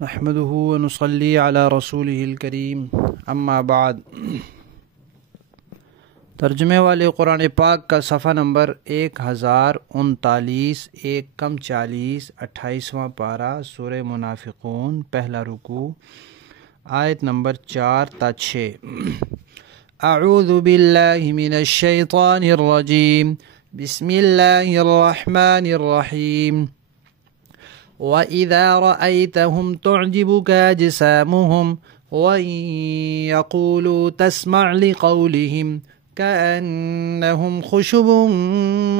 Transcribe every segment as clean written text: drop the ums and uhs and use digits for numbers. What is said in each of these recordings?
نحمده ونصلي على رسوله الکریم اما بعد۔ ترجمے والے قرآن پاک کا صفحہ نمبر 1039، 1 28واں پارہ، سورہ منافقون، پہلا رکوع، آیت نمبر 4 تا 6۔ اعوذ باللہ من الشیطان الرجیم، بسم اللہ الرحمن الرحیم۔ وَإِذَا رَأَيْتَهُمْ تُعْجِبُكَ أَجْسَامُهُمْ وَإِن يَقُولُوا تَسْمَعْ لِقَوْلِهِمْ كَأَنَّهُمْ خُشُبٌ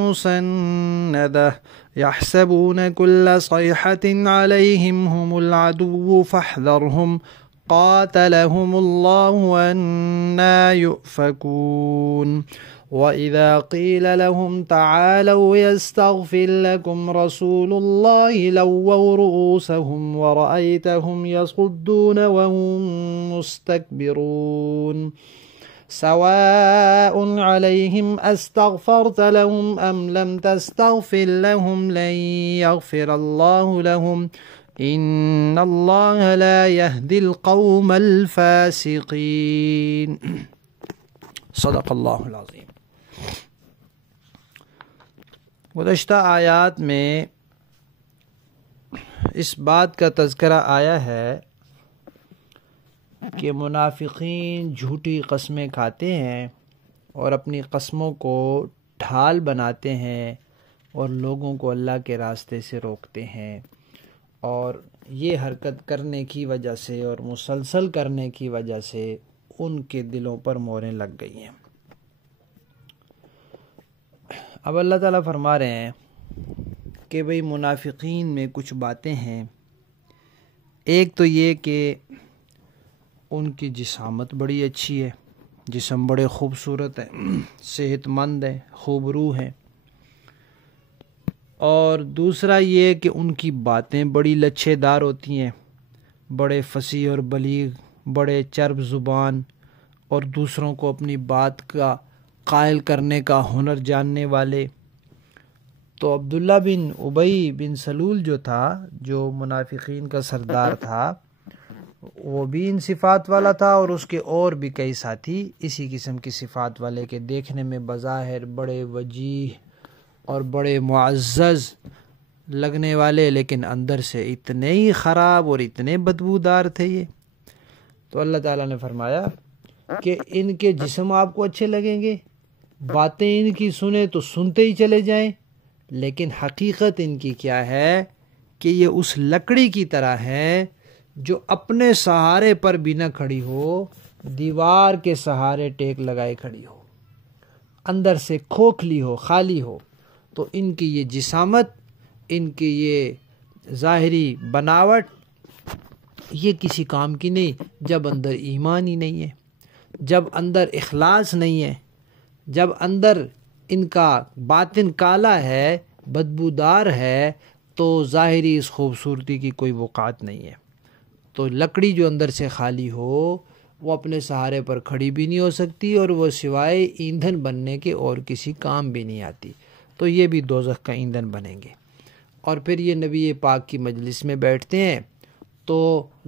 مُّسَنَّدَةٌ يَحْسَبُونَ كُلَّ صَيْحَةٍ عَلَيْهِمْ هُمُ الْعَدُوُّ فَاحْذَرْهُمْ قَاتَلَهُمُ اللَّهُ أَنَّىٰ يُؤْفَكُونَ۔ وَإِذَا قِيلَ لَهُمْ تَعَالَوْا يَسْتَغْفِرْ لَكُمْ رَسُولُ اللَّهِ لَوَّوْا رُءُوسَهُمْ وَرَأَيْتَهُمْ يَصُدُّونَ وَهُمْ مُسْتَكْبِرُونَ سَوَاءٌ عَلَيْهِمْ أَسْتَغْفَرْتَ لَهُمْ أَمْ لَمْ تَسْتَغْفِرْ لَهُمْ لَن يَغْفِرَ اللَّهُ لَهُمْ إِنَّ اللَّهَ لَا يَهْدِي الْقَوْمَ الْفَاسِقِينَ۔ صدق اللہ العظیم۔ گزشتہ آیات میں اس بات کا تذکرہ آیا ہے کہ منافقین جھوٹی قسمیں کھاتے ہیں اور اپنی قسموں کو ڈھال بناتے ہیں اور لوگوں کو اللہ کے راستے سے روکتے ہیں، اور یہ حرکت کرنے کی وجہ سے اور مسلسل کرنے کی وجہ سے ان کے دلوں پر موریں لگ گئی ہیں۔ اب اللہ تعالیٰ فرما رہے ہیں کہ بھئی منافقین میں کچھ باتیں ہیں۔ ایک تو یہ کہ ان کی جسامت بڑی اچھی ہے، جسم بڑے خوبصورت ہے، صحت مند ہے، خوب روح ہے، اور دوسرا یہ کہ ان کی باتیں بڑی لچھے دار ہوتی ہیں، بڑے فصیح اور بلیغ، بڑے چرب زبان، اور دوسروں کو اپنی بات کا قائل کرنے کا ہنر جاننے والے۔ تو عبداللہ بن ابی بن سلول جو تھا، جو منافقین کا سردار تھا، وہ بھی ان صفات والا تھا، اور اس کے اور بھی کئی ساتھی اسی قسم کی صفات والے کے دیکھنے میں بظاہر بڑے وجیح اور بڑے معزز لگنے والے، لیکن اندر سے اتنے ہی خراب اور اتنے بدبودار تھے یہ۔ تو اللہ تعالیٰ نے فرمایا کہ ان کے جسم آپ کو اچھے لگیں گے، باتیں ان کی سنیں تو سنتے ہی چلے جائیں، لیکن حقیقت ان کی کیا ہے کہ یہ اس لکڑی کی طرح ہے جو اپنے سہارے پر بھی نہ کھڑی ہو، دیوار کے سہارے ٹیک لگائے کھڑی ہو، اندر سے کھوکھلی ہو، خالی ہو۔ تو ان کی یہ جسامت، ان کی یہ ظاہری بناوٹ، یہ کسی کام کی نہیں جب اندر ایمان ہی نہیں ہے، جب اندر اخلاص نہیں ہے، جب اندر ان کا باطن کالا ہے، بدبودار ہے، تو ظاہری اس خوبصورتی کی کوئی وقعت نہیں ہے۔ تو لکڑی جو اندر سے خالی ہو، وہ اپنے سہارے پر کھڑی بھی نہیں ہو سکتی، اور وہ سوائے ایندھن بننے کے اور کسی کام بھی نہیں آتی۔ تو یہ بھی دوزخ کا ایندھن بنیں گے۔ اور پھر یہ نبی پاک کی مجلس میں بیٹھتے ہیں تو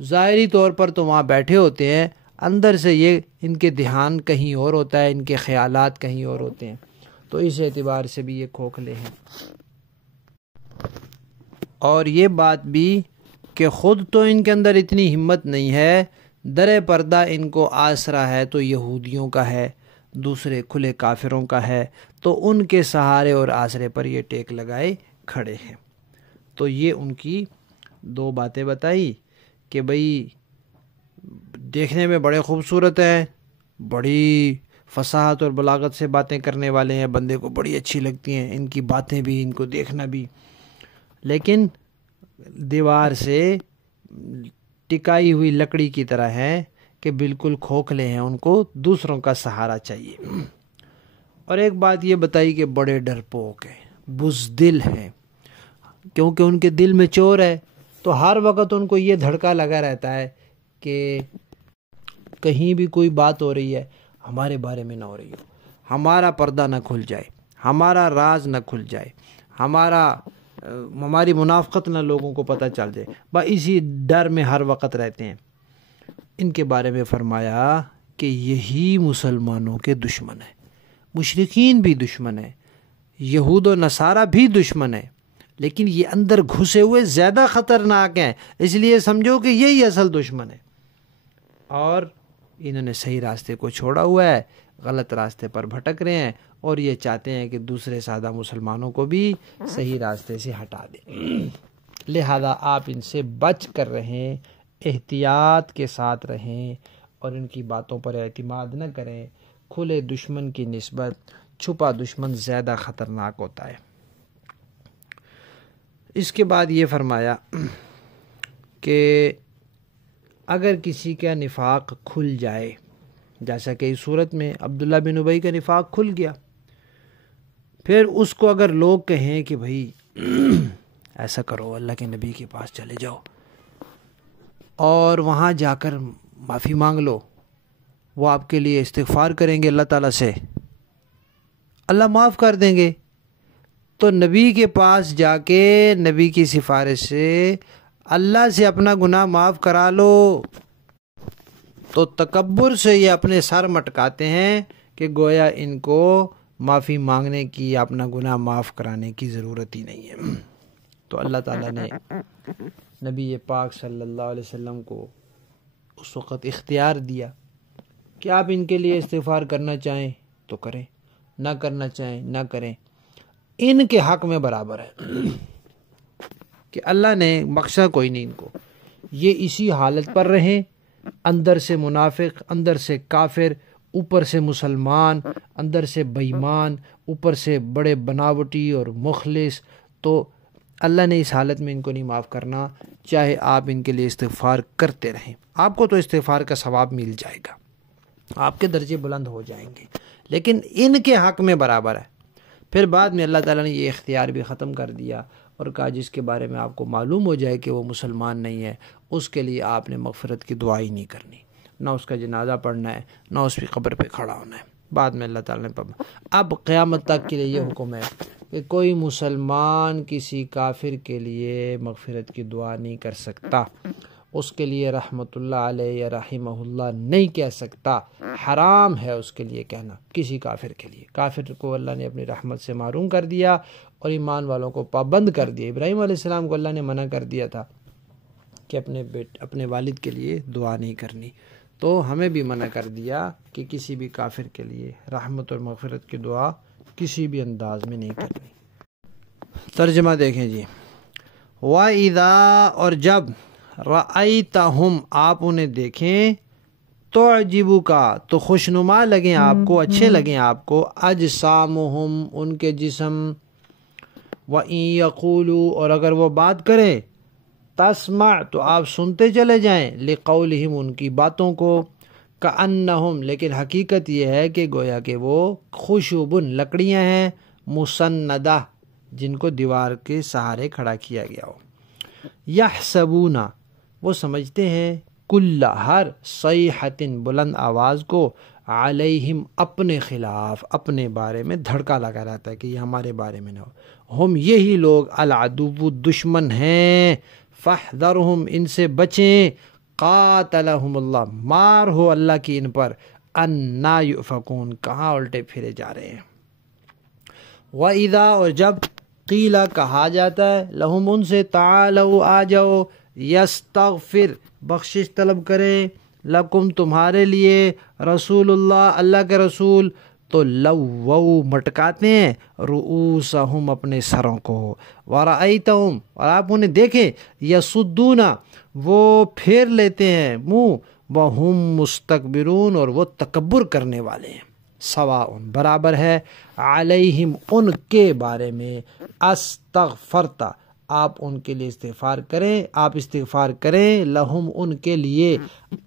ظاہری طور پر تو وہاں بیٹھے ہوتے ہیں، اندر سے یہ ان کے دھیان کہیں اور ہوتا ہے، ان کے خیالات کہیں اور ہوتے ہیں۔ تو اس اعتبار سے بھی یہ کھوکھلے ہیں۔ اور یہ بات بھی کہ خود تو ان کے اندر اتنی ہمت نہیں ہے، در پردہ ان کو آسرا ہے تو یہودیوں کا ہے، دوسرے کھلے کافروں کا ہے، تو ان کے سہارے اور آسرے پر یہ ٹیک لگائے کھڑے ہیں۔ تو یہ ان کی دو باتیں بتائی کہ بھئی دیکھنے میں بڑے خوبصورت ہیں، بڑی فصاحت اور بلاغت سے باتیں کرنے والے ہیں، بندے کو بڑی اچھی لگتی ہیں ان کی باتیں بھی، ان کو دیکھنا بھی، لیکن دیوار سے ٹکائی ہوئی لکڑی کی طرح ہیں کہ بالکل کھوکھلے ہیں، ان کو دوسروں کا سہارا چاہیے۔ اور ایک بات یہ بتائی کہ بڑے ڈرپوک ہیں، بزدل ہیں، کیونکہ ان کے دل میں چور ہے، تو ہر وقت ان کو یہ دھڑکا لگا رہتا ہے کہ کہیں بھی کوئی بات ہو رہی ہے ہمارے بارے میں نہ ہو رہی ہو، ہمارا پردہ نہ کھل جائے، ہمارا راز نہ کھل جائے، ہمارا ہماری منافقت نہ لوگوں کو پتہ چل جائے، بس اسی ڈر میں ہر وقت رہتے ہیں۔ ان کے بارے میں فرمایا کہ یہی مسلمانوں کے دشمن ہیں، مشرکین بھی دشمن ہیں، یہود و نصارہ بھی دشمن ہیں، لیکن یہ اندر گھسے ہوئے زیادہ خطرناک ہیں، اس لیے سمجھو کہ یہی اصل دشمن ہے، اور انہوں نے صحیح راستے کو چھوڑا ہوا ہے، غلط راستے پر بھٹک رہے ہیں، اور یہ چاہتے ہیں کہ دوسرے سادہ مسلمانوں کو بھی صحیح راستے سے ہٹا دیں۔ لہذا آپ ان سے بچ کر رہیں، احتیاط کے ساتھ رہیں، اور ان کی باتوں پر اعتماد نہ کریں۔ کھلے دشمن کی نسبت چھپا دشمن زیادہ خطرناک ہوتا ہے۔ اس کے بعد یہ فرمایا کہ اگر کسی کا نفاق کھل جائے، جیسا کہ اس صورت میں عبداللہ بن ابی کا نفاق کھل گیا، پھر اس کو اگر لوگ کہیں کہ بھائی ایسا کرو، اللہ کے نبی کے پاس چلے جاؤ اور وہاں جا کر معافی مانگ لو، وہ آپ کے لیے استغفار کریں گے اللہ تعالیٰ سے، اللہ معاف کر دیں گے، تو نبی کے پاس جا کے نبی کی سفارش سے اللہ سے اپنا گناہ معاف کرا لو۔ تو تکبر سے یہ اپنے سر مٹکاتے ہیں کہ گویا ان کو معافی مانگنے کی یا اپنا گناہ معاف کرانے کی ضرورت ہی نہیں ہے۔ تو اللہ تعالیٰ نے نبی پاک صلی اللہ علیہ وسلم کو اس وقت اختیار دیا کہ آپ ان کے لیے استغفار کرنا چاہیں تو کریں، نہ کرنا چاہیں نہ کریں، ان کے حق میں برابر ہے کہ اللہ نے بخشا کوئی نہیں ان کو، یہ اسی حالت پر رہیں، اندر سے منافق، اندر سے کافر، اوپر سے مسلمان، اندر سے بے ایمان، اوپر سے بڑے بناوٹی اور مخلص، تو اللہ نے اس حالت میں ان کو نہیں معاف کرنا، چاہے آپ ان کے لیے استغفار کرتے رہیں۔ آپ کو تو استغفار کا ثواب مل جائے گا، آپ کے درجے بلند ہو جائیں گے، لیکن ان کے حق میں برابر ہے۔ پھر بعد میں اللہ تعالیٰ نے یہ اختیار بھی ختم کر دیا اور کہا جس کے بارے میں آپ کو معلوم ہو جائے کہ وہ مسلمان نہیں ہے، اس کے لیے آپ نے مغفرت کی دعا ہی نہیں کرنی، نہ اس کا جنازہ پڑھنا ہے، نہ اس کی قبر پہ کھڑا ہونا ہے۔ بعد میں اللہ تعالیٰ نے اب قیامت تک کے لیے یہ حکم ہے کہ کوئی مسلمان کسی کافر کے لیے مغفرت کی دعا نہیں کر سکتا، اس کے لیے رحمت اللہ علیہ یا رحمہ اللہ نہیں کہہ سکتا، حرام ہے اس کے لیے کہنا کسی کافر کے لیے۔ کافر کو اللہ نے اپنی رحمت سے محروم کر دیا اور ایمان والوں کو پابند کر دیا۔ ابراہیم علیہ السلام کو اللہ نے منع کر دیا تھا کہ اپنے والد کے لیے دعا نہیں کرنی، تو ہمیں بھی منع کر دیا کہ کسی بھی کافر کے لیے رحمت اور مغفرت کی دعا کسی بھی انداز میں نہیں کرنی۔ ترجمہ دیکھیں جی، وَإِذَا، اور جب، رَأَيْتَهُمْ، آپ انہیں دیکھیں، تُعْجِبُكَ، تو خوشنما لگیں آپ کو، اچھے لگیں آپ کو، أَجْسَامُهُمْ، ان کے جسم، وَإِن يَقُولُوا، اور اگر وہ بات کریں، تسمع، تو آپ سنتے چلے جائیں، لِقَوْلِهِمْ، ان کی باتوں کو، كَأَنَّهُمْ، لیکن حقیقت یہ ہے کہ گویا کہ وہ خشب، لکڑیاں ہیں، مسندہ، جن کو دیوار کے سہارے کھڑا کیا گیا ہو، یحسبون، وہ سمجھتے ہیں، کل، ہر، صیحۃ، بلند آواز کو، علیہم، اپنے خلاف، اپنے بارے میں دھڑکا لگا رہتا ہے کہ یہ ہمارے بارے میں نہ ہو، ہم یہی لوگ، العدو، دشمن ہیں، فاحذرہم، ان سے بچیں، قاتلہم اللہ، مار ہو اللہ کی ان پر، انا یؤفکون، کہاں الٹے پھرے جا رہے ہیں۔ وَإِذَا، اور جب، قیلہ، کہا جاتا ہے، لہم، ان سے، تعالوا، آ جاؤ، یستغفر، بخشش طلب کریں، لکم، تمہارے لیے، رسول اللہ، اللہ کے رسول، تو لووا، مٹکاتے ہیں، رؤوسہم، اپنے سروں کو، ورأیتہم، اور آپ انہیں دیکھیں، یصدون، وہ پھیر لیتے ہیں منہ، وہم مستکبرون، اور وہ تکبر کرنے والے ہیں، سواء، برابر ہے، علیہم، ان کے بارے میں، استغفرت، آپ ان کے لیے استغفار کریں، آپ استغفار کریں، لہم، ان کے لیے،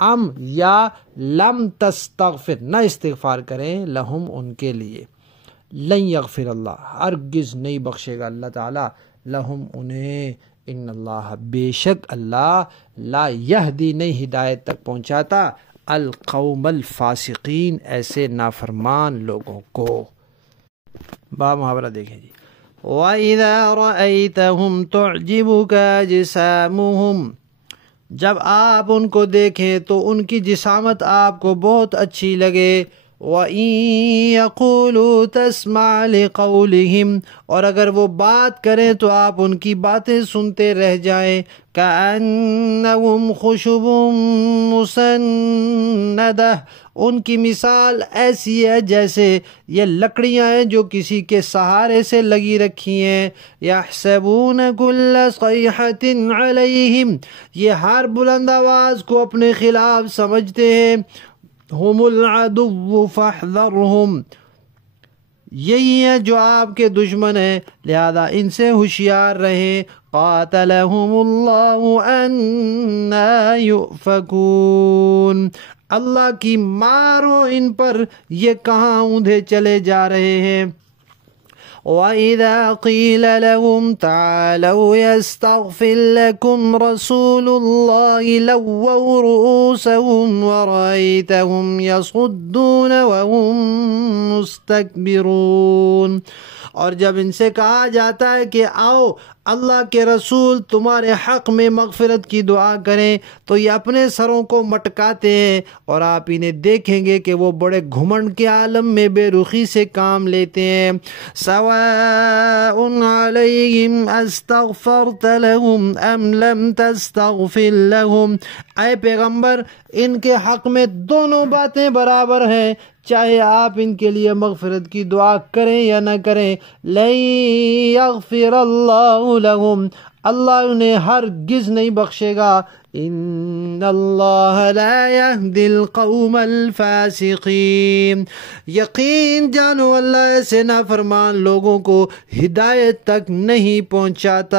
ام، یا لم تستغفر، نہ استغفار کریں، لہم، ان کے لیے، لن یغفر اللہ، ہرگز نہیں بخشے گا اللہ تعالیٰ، لہم، انہیں، ان اللہ، بے شک اللہ، لا یہدی، نہیں ہدایت تک پہنچاتا، القوم الفاسقین، ایسے نافرمان لوگوں کو۔ با محاورہ دیکھیں جی، وَإِذَا رَأَيْتَهُمْ تُعْجِبُكَ أَجْسَامُهُمْ، جب آپ ان کو دیکھیں تو ان کی جسامت آپ کو بہت اچھی لگے. وَإِن يَقُولُوا تَسْمَعْ لِقَوْلِهِمْ، اور اگر وہ بات کریں تو آپ ان کی باتیں سنتے رہ جائیں. كَأَنَّهُمْ خُشُبٌ مُّسَنَّدَةٌ، ان کی مثال ایسی ہے جیسے یہ لکڑیاں ہیں جو کسی کے سہارے سے لگی رکھی ہیں. يَحْسَبُونَ كُلَّ صَيْحَةٍ عَلَيْهِمْ، یہ ہر بلند آواز کو اپنے خلاف سمجھتے ہیں. هُمُ الْعَدُوُّ فَاحْذَرْهُمْ، یہی ہیں جو آپ کے دشمن ہیں، لہذا ان سے ہوشیار رہیں. قَاتَلَهُمُ اللَّهُ أَنَّىٰ يُؤْفَكُونَ، اللہ کی مارو ان پر، یہ کہاں اوندھے چلے جا رہے ہیں. وَإِذَا قِيلَ لَهُمْ تَعَالَوْا يَسْتَغْفِرْ لَكُمْ رَسُولُ اللَّهِ لَوَّوْا رُءُوسَهُمْ وَرَأَيْتَهُمْ يَصُدُّونَ وَهُمْ مُسْتَكْبِرُونَ، اور جب ان سے کہا جاتا ہے کہ آؤ اللہ کے رسول تمہارے حق میں مغفرت کی دعا کریں، تو یہ اپنے سروں کو مٹکاتے ہیں، اور آپ انہیں دیکھیں گے کہ وہ بڑے گھمنڈ کے عالم میں بے رخی سے کام لیتے ہیں. سواء علیہم استغفرت لہم ام لم تستغفر لہم، اے پیغمبر ان کے حق میں دونوں باتیں برابر ہیں، چاہے آپ ان کے لیے مغفرت کی دعا کریں یا نہ کریں. لن یغفر اللہ لہم، اللہ انہیں ہرگز نہیں بخشے گا. ان اللہ لا یہدی القوم الفاسقین، یقین جانو اللہ ایسے نافرمان لوگوں کو ہدایت تک نہیں پہنچاتا.